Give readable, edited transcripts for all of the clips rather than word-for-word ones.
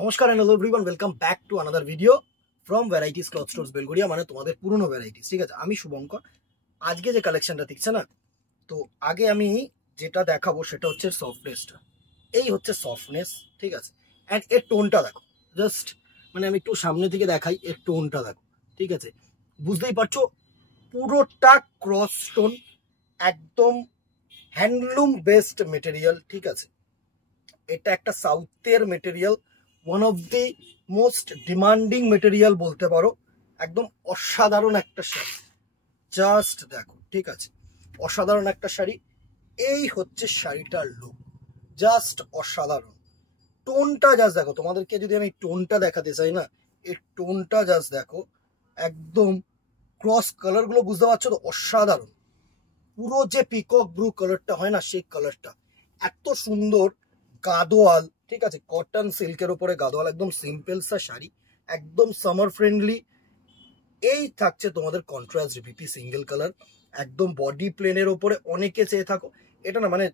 নমস্কার and hello everyone, welcome back to another video from Varieties Cloth Stores Belgharia, মানে তোমাদের পুরনো ভ্যারাইটিস। ঠিক আছে, আমি শুভঙ্কর। আজকে যে কালেকশনটা দেখছে না, তো আগে আমি যেটা দেখাবো সেটা হচ্ছে সফটনেসটা। এই হচ্ছে সফটনেস, ঠিক আছে। অ্যান্ড এর টোনটা দেখো, জাস্ট মানে আমি একটু সামনে থেকে দেখাই, এর টোনটা দেখো, ঠিক আছে। বুঝতেই পারছো পুরোটা ক্রস স্টোন, একদম হ্যান্ডলুম বেসড মেটেরিয়াল, ঠিক আছে। এটা একটা সাউথের material, one of the most demanding material বলতে পারো। একদম অসাধারণ একটা শাড়ি, জাস্ট দেখো, ঠিক আছে। অসাধারণ একটা শাড়ি। এই হচ্ছে শাড়িটার লুক, জাস্ট অসাধারণ। টোনটা জাস্ট দেখো, তোমাদেরকে যদি আমি টোনটা দেখাতে চাই না, এই টোনটা জাস্ট দেখো, একদম ক্রস কালার গুলো বুঝতে পারছো তো, অসাধারণ। পুরো যে পিকক ব্লু কালারটা হয় না, সেই কালারটা এত সুন্দর। গাদোয়াল, ঠিক আছে, কটন সিল্কের উপরে গাদোয়াল, একদম সিম্পল সা শাড়ি, একদম সামার ফ্রেন্ডলি। এই থাকছে তোমাদের কন্ট্রাস্ট ভিপি সিঙ্গেল কালার, একদম বডি প্লেনের ওপরে। অনেকে চেয়ে থাকো, এটা না মানে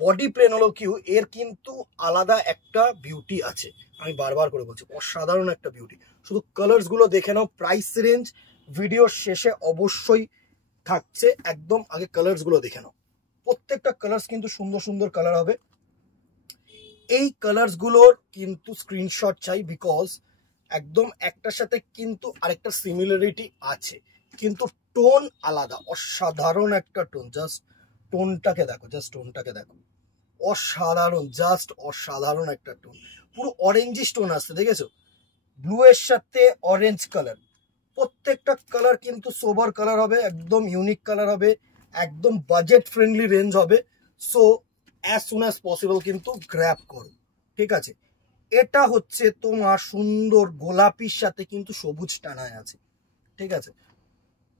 বডি প্লেন হলো কিউ, এর কিন্তু আলাদা একটা বিউটি আছে। আমি বারবার করে বলছি, অসাধারণ একটা বিউটি। শুধু কালার্স গুলো দেখে নাও। প্রাইস রেঞ্জ ভিডিওর শেষে অবশ্যই থাকছে, একদম আগে কালার্স গুলো দেখে নাও। প্রত্যেকটা কালার্স কিন্তু সুন্দর সুন্দর কালার হবে। এই কালার্স গুলোর কিন্তু স্ক্রিনশট চাই, বিকজ একদম একটার সাথে কিন্তু আরেকটা সিমিলারিটি আছে, কিন্তু টোন আলাদা। অসাধারণ একটা টোন, জাস্ট টোনটাকে দেখো, জাস্ট টোনটাকে দেখো, অসাধারণ, জাস্ট অসাধারণ একটা টোন। পুরো অরেঞ্জিশ টোন আসছে, দেখেছো, ব্লু এর সাথে অরেঞ্জ কালার। প্রত্যেকটা কালার কিন্তু সোবার কালার হবে, একদম ইউনিক কালার হবে, একদম বাজেট ফ্রেন্ডলি রেঞ্জ হবে। So as soon as possible কিন্তু গ্র্যাব করো, ঠিক আছে। এটা হচ্ছে তোমার সুন্দর গোলাপির সাথে কিন্তু সবুজ টানায় আছে, ঠিক আছে।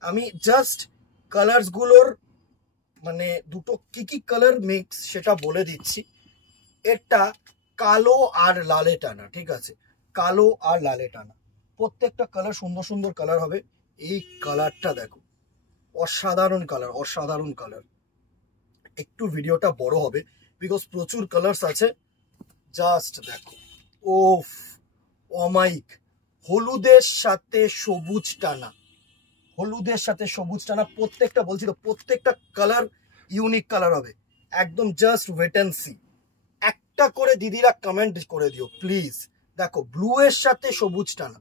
আমি জাস্ট কালার্স গুলোর মানে দুটো কি কি কালার মিক্স সেটা বলে দিচ্ছি। এটা কালো আর লালে টানা, ঠিক আছে, কালো আর লালে টানা। প্রত্যেকটা কালার সুন্দর সুন্দর কালার হবে। এই কালারটা দেখো, অসাধারণ কালার, অসাধারণ কালার। একটু ভিডিওটা বড় হবে বিকজ প্রচুর কালার্স আছে। জাস্ট দেখো, ওফ অমাইক। হলুদের সাথে সবুজ টানা, হলুদের সাথে সবুজ টানা। প্রত্যেকটা বলছি তো, প্রত্যেকটা কালার ইউনিক কালার হবে, একদম জাস্ট ওয়েট অ্যান্ড সি। একটা করে দিদিরা কমেন্ট করে দিও প্লিজ। দেখো, ব্লু এর সাথে সবুজ টানা,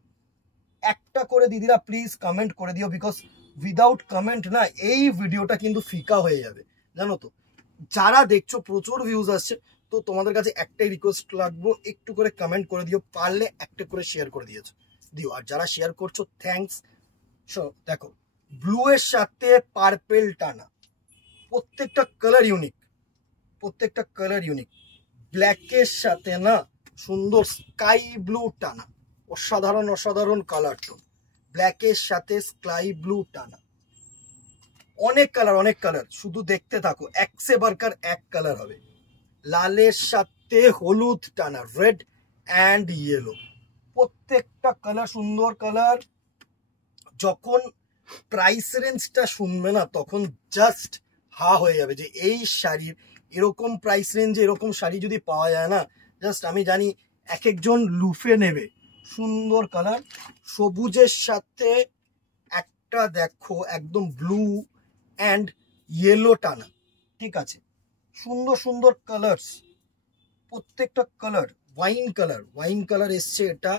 একটা করে দিদিরা প্লিজ কমেন্ট করে দিও, বিকজ উইদাউট কমেন্ট না এই ভিডিওটা কিন্তু ফিকা হয়ে যাবে, জানো তো। যারা দেখছো প্রচুর ভিউজ আসছে, তো তোমাদের কাছে একটাই রিকোয়েস্ট লাগবো, একটু করে কমেন্ট করে দিও, পারলে একটা করে শেয়ার করে দিও। আর যারা শেয়ার করছো থ্যাঙ্কস। দেখো, ব্লু এর সাথে পার্পেল টানা, প্রত্যেকটা কালার ইউনিক, প্রত্যেকটা কালার ইউনিক। ব্ল্যাকের সাথে না সুন্দর স্কাই ব্লু টানা, অসাধারণ অসাধারণ কালার টোন। ব্ল্যাকের সাথে স্কাই ব্লু টানা, অনেক কালার, অনেক কালার, শুধু দেখতে থাকো। এক সে বারকার এক কালার হবে। লালের সাথে হলুদ টানা, রেড অ্যান্ড ইয়েলো। প্রত্যেকটা কালার সুন্দর কালার। যখন প্রাইস রেঞ্জটা শুনবে না, তখন জাস্ট হা হয়ে যাবে যে এই শাড়ির এরকম প্রাইস রেঞ্জে এরকম শাড়ি যদি পাওয়া যায় না, জাস্ট আমি জানি এক একজন লুফে নেবে। সুন্দর কালার, সবুজের সাথে একটা দেখো একদম ব্লু অ্যান্ড ইয়েলো টানা, ঠিক আছে। সুন্দর সুন্দর কালার্স, প্রত্যেকটা colour wine colour, wine colour এসছে। এটা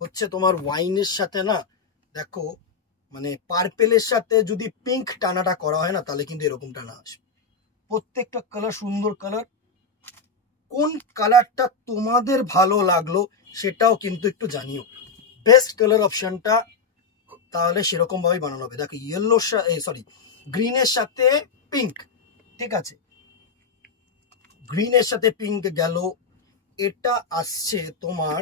হচ্ছে তোমার ওয়াইনের সাথে না, দেখো মানে পার্পেলের সাথে যদি পিঙ্ক টানাটা করা হয় না, তাহলে কিন্তু এরকম টানা আসবে। প্রত্যেকটা কালার সুন্দর কালার। কোন কালারটা তোমাদের ভালো লাগলো সেটাও কিন্তু একটু জানিও। বেস্ট কালার অপশনটা তাহলে সেরকম ভাবেই বানানো হবে। দেখো, ইয়েলো সরি গ্রিনের সাথে পিঙ্ক, ঠিক আছে, গ্রিনের সাথে পিঙ্ক গেল। এটা আসছে তোমার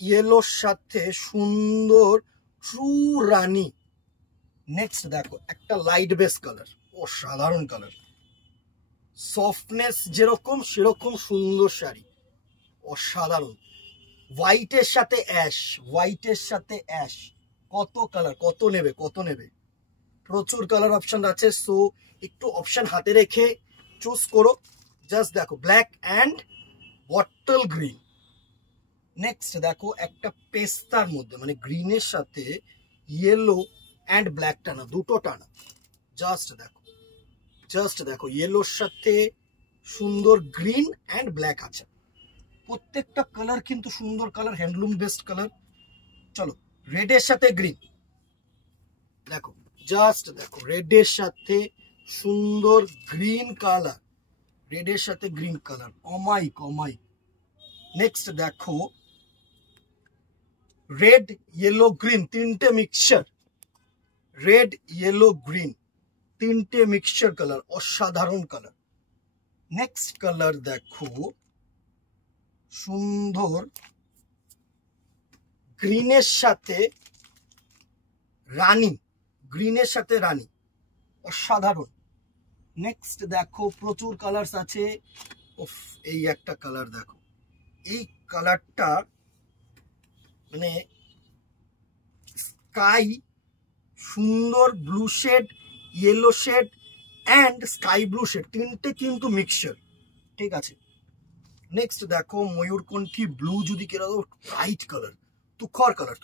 ইয়েলোর সাথে সুন্দর ট্রু রানী। নেক্সট দেখো, একটা লাইট বেস কালার, অসাধারণ কালার। সফটনেস যেরকম সেরকম সুন্দর শাড়ি, অসাধারণ। হোয়াইটের সাথে অ্যাশ, হোয়াইটের সাথে অ্যাশ। কত কালার, কত নেবে, কত নেবে, প্রচুর কালার অপশন আছে। সো একটু অপশন হাতে রেখে চুজ করো। জাস্ট দেখো, black and bottle green, next দেখো একটা পেস্তার মধ্যে মানে গ্রিনের সাথে ইয়েলো অ্যান্ড ব্ল্যাক টানা, দুটো টানা। জাস্ট দেখো ইয়েলোর সাথে সুন্দর গ্রিন অ্যান্ড ব্ল্যাক আছে। প্রত্যেকটা কালার কিন্তু সুন্দর কালার, হ্যান্ডলুম বেস্ট কালার। চলো রেডের সাথে গ্রিন দেখো, জাস্ট দেখো রেডের সাথে সুন্দর গ্রিন কালার, রেডের সাথে গ্রিন কালার, অমাইক। নেক্সট দেখো রেড ইয়েলো গ্রিন, তিনটে মিক্সচার, রেড ইয়েলো গ্রিন তিনটে মিক্সচার কালার, অসাধারণ কালার। নেক্সট কালার দেখো সুন্দর গ্রিনের সাথে রানী, গ্রিনের সাথে রানী, অসাধারণ। নেক্সট দেখো প্রচুর কালার্স আছে। এই একটা কালার দেখো, এই কালারটা মানে স্কাই, সুন্দর blue shade, yellow shade and sky blue shade, তিনটে কিন্তু মিক্সচার, ঠিক আছে। নেক্সট দেখো ময়ূরকণ্ঠী ব্লু, যদি কেনা ব্রাইট কালার, তুখর কালার,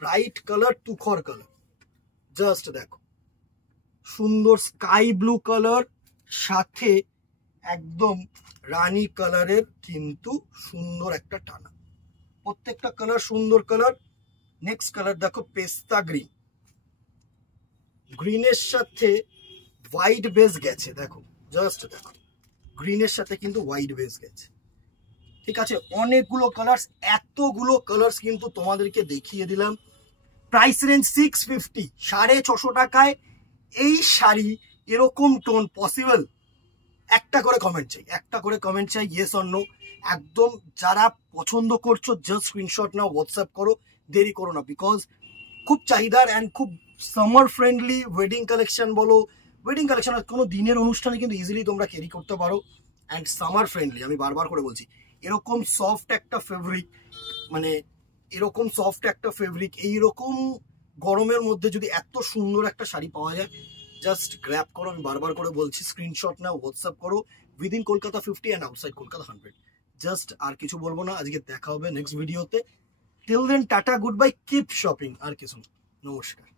ব্রাইট কালার, তুখর কালার। জাস্ট দেখো সুন্দর স্কাই ব্লু কালার সাথে একদম রানী কালারের কিন্তু সুন্দর একটা টানা, প্রত্যেকটা কালার সুন্দর কালার। নেক্সট কালার দেখো পেস্তা গ্রিন, গ্রিনের সাথে হোয়াইট বেস গেছে, দেখো জাস্ট দেখো গ্রিনের সাথে কিন্তু হোয়াইট বেস গেছে, ঠিক আছে। অনেকগুলো কালার্স, এতগুলো কালার্স কিন্তু তোমাদেরকে দেখিয়ে দিলাম। প্রাইস রেঞ্জ 650, 650 টাকায় এই শাড়ি, এরকম টোন পসিবল? একটা করে কমেন্ট চাই, ইয়েস অর নো। একদম যারা পছন্দ করছো জাস্ট স্ক্রিনশট নাও, হোয়াটসঅ্যাপ করো, দেরি করো না, বিকজ খুব চাহিদার অ্যান্ড খুব সামার ফ্রেন্ডলি ওয়েডিং কালেকশন বলো, ওয়েডিং কালেকশন কোনো দিনের অনুষ্ঠানে কিন্তু ইজিলি তোমরা ক্যারি করতে পারো অ্যান্ড সামার ফ্রেন্ডলি। আমি বারবার করে বলছি, এরকম সফট একটা ফেব্রিক, মানে এরকম সফট একটা ফেব্রিক এইরকম গরমের মধ্যে যদি এত সুন্দর একটা শাড়ি পাওয়া যায়, জাস্ট গ্র্যাব করো। আমি বারবার করে বলছি, স্ক্রিনশট নাও, হোয়াটসঅ্যাপ করো, within Kolkata 50 and outside Kolkata 100। Just আর কিছু বলবো না, আজকে দেখা হবে নেক্সট ভিডিওতে। Till then tata, good bye, keep shopping, আর কিছু। নমস্কার।